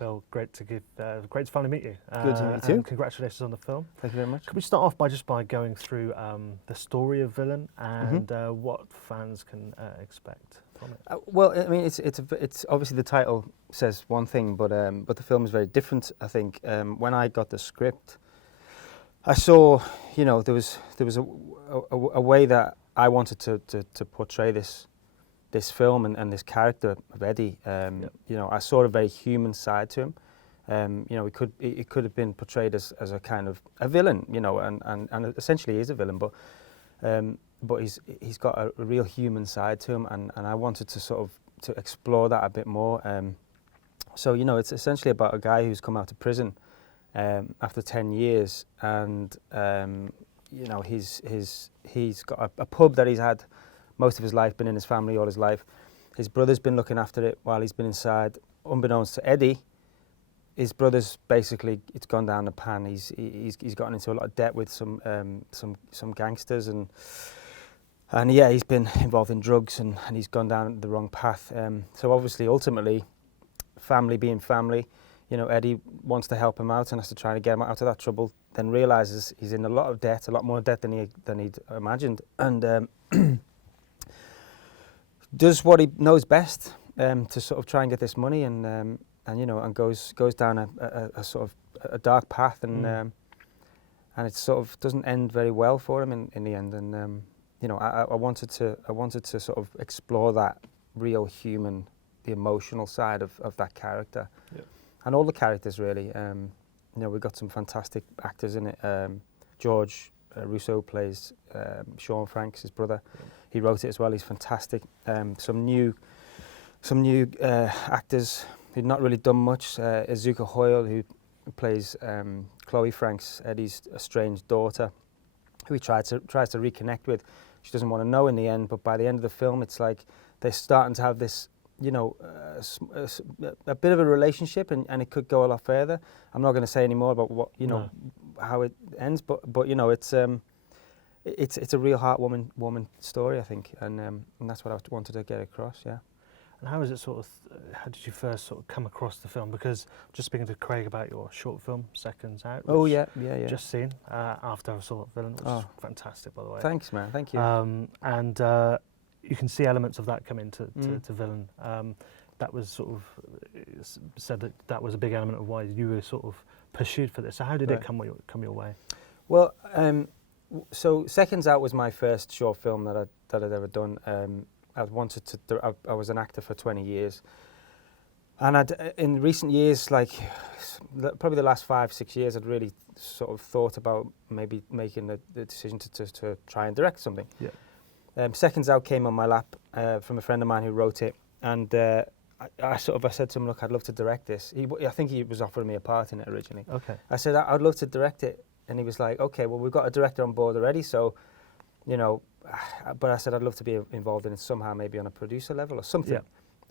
Phil, great to finally meet you. Good to meet you too. And congratulations on the film. Thank you very much. Could we start off by going through the story of Villain and what fans can expect from it? Well, I mean, it's obviously the title says one thing, but the film is very different. I think when I got the script, I saw, there was a way that I wanted to portray this film and this character of Eddie. I saw a very human side to him. It could have been portrayed as a kind of a villain, and essentially he is a villain, but he's got a real human side to him, and I wanted to explore that a bit more. So it's essentially about a guy who's come out of prison after 10 years, and he's got a pub that he's had most of his life, been in his family all his life. His brother's been looking after it while he's been inside. Unbeknownst to Eddie, his brother's basically, it's gone down the pan. He's gotten into a lot of debt with some gangsters, and he's been involved in drugs, and he's gone down the wrong path. So obviously, ultimately, family being family, Eddie wants to help him out and has to try to get him out of that trouble. Then realizes he's in a lot of debt, a lot more debt than he'd imagined, and does what he knows best to sort of try and get this money, and goes down a sort of a dark path, and it sort of doesn't end very well for him in the end. And I wanted to sort of explore that real human, the emotional side of that character, and all the characters really. We've got some fantastic actors in it. George Russo plays Sean Franks, his brother. He wrote it as well. He's fantastic. Some new actors who'd not really done much. Izuka Hoyle, who plays Chloe Franks, Eddie's estranged daughter, who he tries to reconnect with. She doesn't want to know in the end, but by the end of the film, it's like they're starting to have this, a bit of a relationship, and it could go a lot further. I'm not going to say any more about what how it ends, but it's a real heartwarming story, I think, and that's what I wanted to get across. Yeah. And how is it how did you first sort of come across the film? Because I'm just speaking to Craig about your short film, Seconds Out. Oh yeah. Just seen after I saw Villain, which is fantastic, by the way. Thanks, man. Thank you. And you can see elements of that come into to Villain. That was sort of said that was a big element of why you were sort of pursued for this. So how did it come your way? Well, so Seconds Out was my first short film that I'd ever done. I was an actor for 20 years, and in recent years, like probably the last 5-6 years, I'd really sort of thought about maybe making the decision to try and direct something. Yeah. Seconds Out came on my lap from a friend of mine who wrote it, and I said to him, look, I'd love to direct this. I think he was offering me a part in it originally. Okay. I said, I'd love to direct it, and he was like, okay, well, we've got a director on board already, so, but I said I'd love to be involved in it somehow, maybe on a producer level or something. Yeah.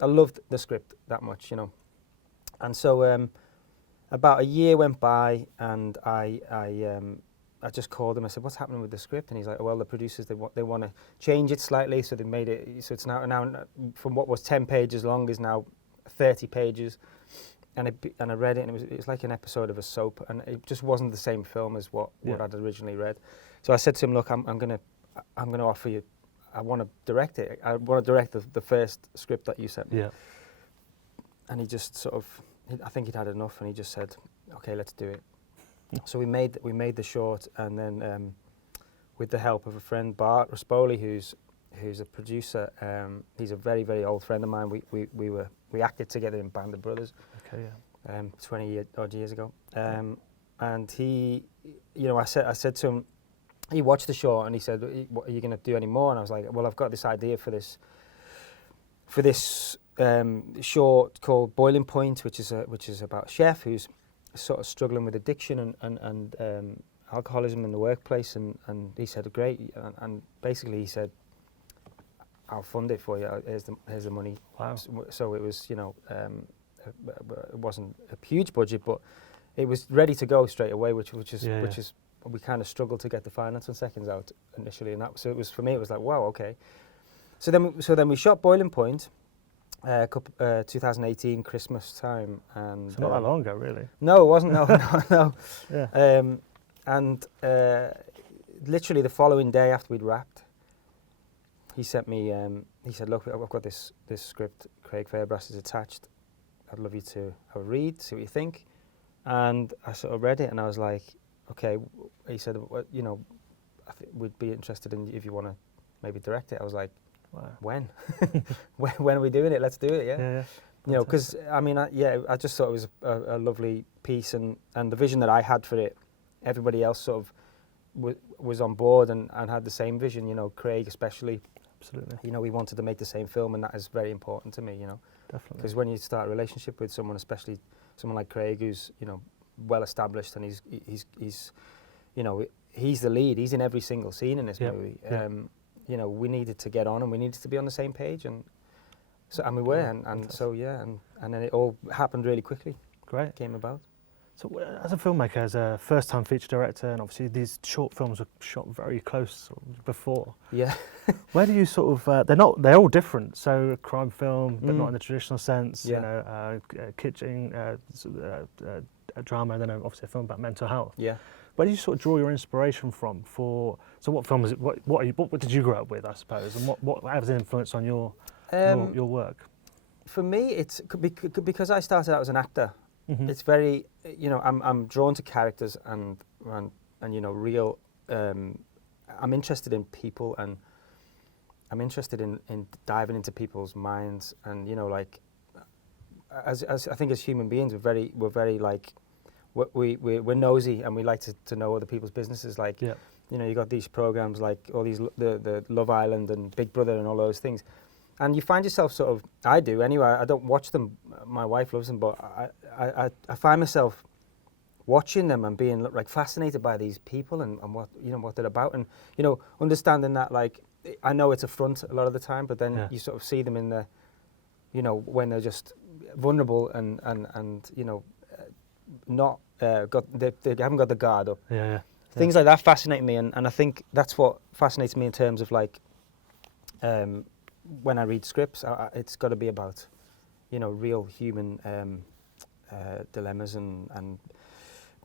I loved the script that much, And so about a year went by, and I just called him. I said, what's happening with the script? And he's like, well, the producers, they want to change it slightly, so they made it, so it's now from what was 10 pages long is now 30 pages. And I read it, and it was like an episode of a soap, and it just wasn't the same film as what I'd originally read. So I said to him, look, I'm gonna offer you, I want to direct it. I want to direct the first script that you sent me. Yeah. And he just sort of, I think he'd had enough, and he just said, okay, let's do it. So we made the short, and then with the help of a friend, Bart Rispoli, who's a producer. He's a very, very old friend of mine. We acted together in Band of Brothers. Okay, yeah. 20 odd years ago. And he, I said to him, he watched the short, and he said, what, are you going to do any more? And I was like, well, I've got this idea for this short called Boiling Point, which is about a chef who's sort of struggling with addiction and alcoholism in the workplace. And he said, great. And basically he said, I'll fund it for you. Here's the money. Wow. So it was, it wasn't a huge budget, but it was ready to go straight away, which is we kind of struggled to get the finance on Seconds Out initially, and so it was, for me, it was like, wow, okay. So then we shot Boiling Point, 2018 Christmas time, and So not that long ago, really. No, it wasn't. No, no. Yeah. And literally the following day after we'd wrapped, he sent me. He said, "Look, I've got this script. Craig Fairbrass is attached. I'd love you to have a read, see what you think." And I sort of read it, and I was like, "Okay." He said, well, "You know, we'd be interested in if you want to maybe direct it." I was like, Wow. "When? when are we doing it? Let's do it, yeah." Yeah. You know, because I mean, I just thought it was a lovely piece, and the vision that I had for it, everybody else sort of was on board and had the same vision. You know, Craig especially. Absolutely. You know, we wanted to make the same film, and that is very important to me. You know, Definitely. because when you start a relationship with someone, especially someone like Craig, who's well established, and he's he's the lead. He's in every single scene in this movie. You know, we needed to get on, and we needed to be on the same page, and we were, and so and then it all happened really quickly. Great. Came about. So as a filmmaker, as a first-time feature director, and obviously these short films were shot very close before. Yeah. Where do you sort of? They're all different. So a crime film, but not in the traditional sense. Yeah. You know, kitchen, a drama, and then obviously a film about mental health. Yeah. Where do you sort of draw your inspiration from for? So what film is it? What did you grow up with, I suppose, and what has an influence on your work? For me, it's because I started out as an actor. Mm-hmm. It's very, I'm drawn to characters and real. I'm interested in people, and I'm interested in diving into people's minds, and as I think as human beings, we're very like, we're nosy, and we like to know other people's businesses. Like, you got these programs like all these the Love Island and Big Brother and all those things. And you find yourself sort of, I do anyway, I don't watch them, my wife loves them, but I find myself watching them and being like fascinated by these people and what they're about, and understanding that, like, I know it's a front a lot of the time, but then you sort of see them in the, when they're just vulnerable and not they haven't got the guard up. Things like that fascinate me, and I think that's what fascinates me in terms of like, when I read scripts, it's got to be about, real human dilemmas and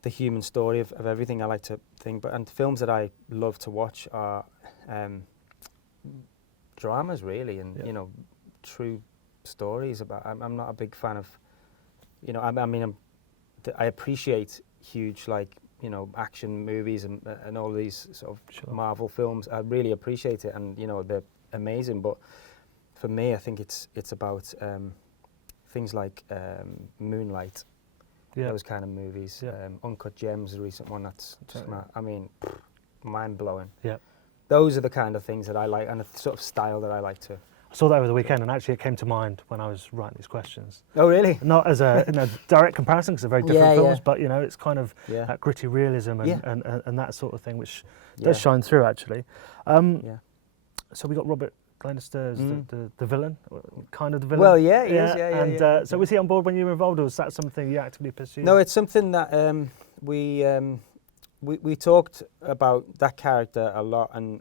the human story of everything. I like to think, and films that I love to watch are dramas, really, and true stories about. I'm not a big fan of, I appreciate huge, like, action movies and all these sort of Marvel films. I really appreciate it, and they're amazing, but for me, I think it's about things like Moonlight, those kind of movies. Uncut Gems, a recent one that's just mind blowing. Those are the kind of things that I like, and the sort of style that I like to. I saw that over the weekend, and actually it came to mind when I was writing these questions. Oh, really? Not as a direct comparison, because they're very different films, but it's kind of that gritty realism and that sort of thing, which does shine through, actually. So we got Robert Glenister as the villain, kind of the villain. Well, he is, So was he on board when you were involved, or was that something you actively pursued? No, it's something that we talked about that character a lot, and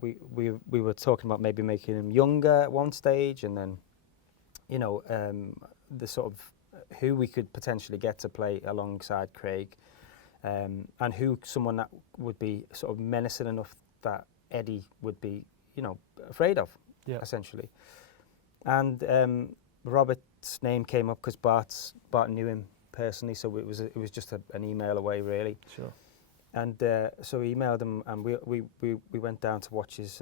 we were talking about maybe making him younger at one stage, and then the sort of who we could potentially get to play alongside Craig, and someone that would be sort of menacing enough that Eddie would be afraid of, essentially. And Robert's name came up because Bart knew him personally, so it was just an email away, really. Sure. And so we emailed him, and we went down to watch his.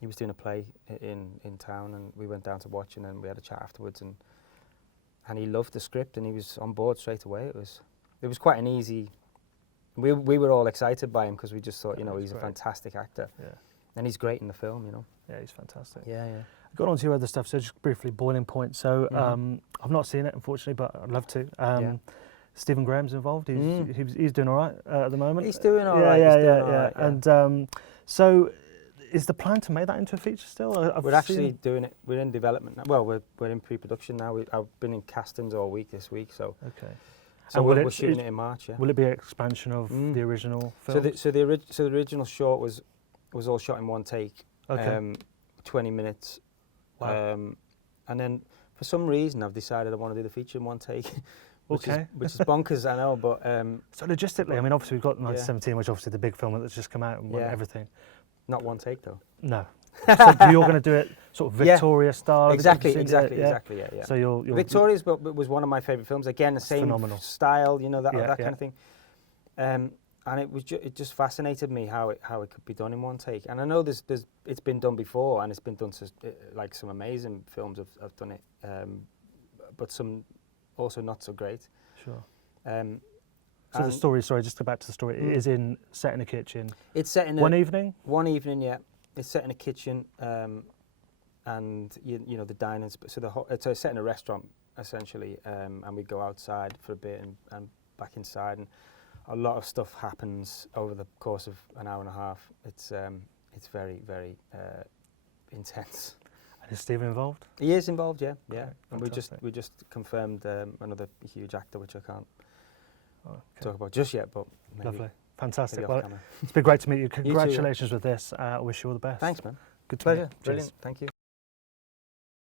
He was doing a play in town, and we went down to watch, and then we had a chat afterwards, and he loved the script, and he was on board straight away. It was quite an easy. We were all excited by him because we just thought, he's a fantastic actor. And he's great in the film, Yeah, he's fantastic. Yeah. Got on to your other stuff, so just briefly, Boiling Point. So I've not seen it, unfortunately, but I'd love to. Stephen Graham's involved. He's doing all right at the moment. He's doing all right. Yeah. And so is the plan to make that into a feature still? We're actually doing it. We're in development now. Well, we're in pre-production now. I've been in castings all week this week, so. Okay. So we're shooting it in March. Will it be an expansion of the original film? So the original short was all shot in one take. Okay. 20 minutes. Wow. And then for some reason I've decided I want to do the feature in one take, which Okay. is bonkers, I know, but So logistically, I mean, obviously we've got 1917, which obviously the big film that's just come out and everything. not one take though. No. So you're going to do it sort of Victoria style? Exactly. Yeah. So you're Victoria's was one of my favourite films. Again, the same phenomenal style, you know, that kind of thing. And it just fascinated me how it could be done in one take. And I know it's been done before, and it's been done like some amazing films have done it, but some also not so great. Sure. So the story, sorry, just to go back to the story, it is set in a kitchen. It's set in one evening? One evening, yeah. It's set in a kitchen, and you know the diners. So it's set in a restaurant essentially, and we go outside for a bit and back inside, and a lot of stuff happens over the course of an hour and a half. It's very, very intense. And is Stephen involved? He is involved, yeah. Okay, And we just confirmed another huge actor, which I can't talk about just yet, but maybe. Lovely. Fantastic. Maybe Well, off camera. it's been great to meet you. Congratulations with this. I wish you all the best. Thanks, man. Good to Pleasure. meet you. Brilliant. Cheers. Thank you.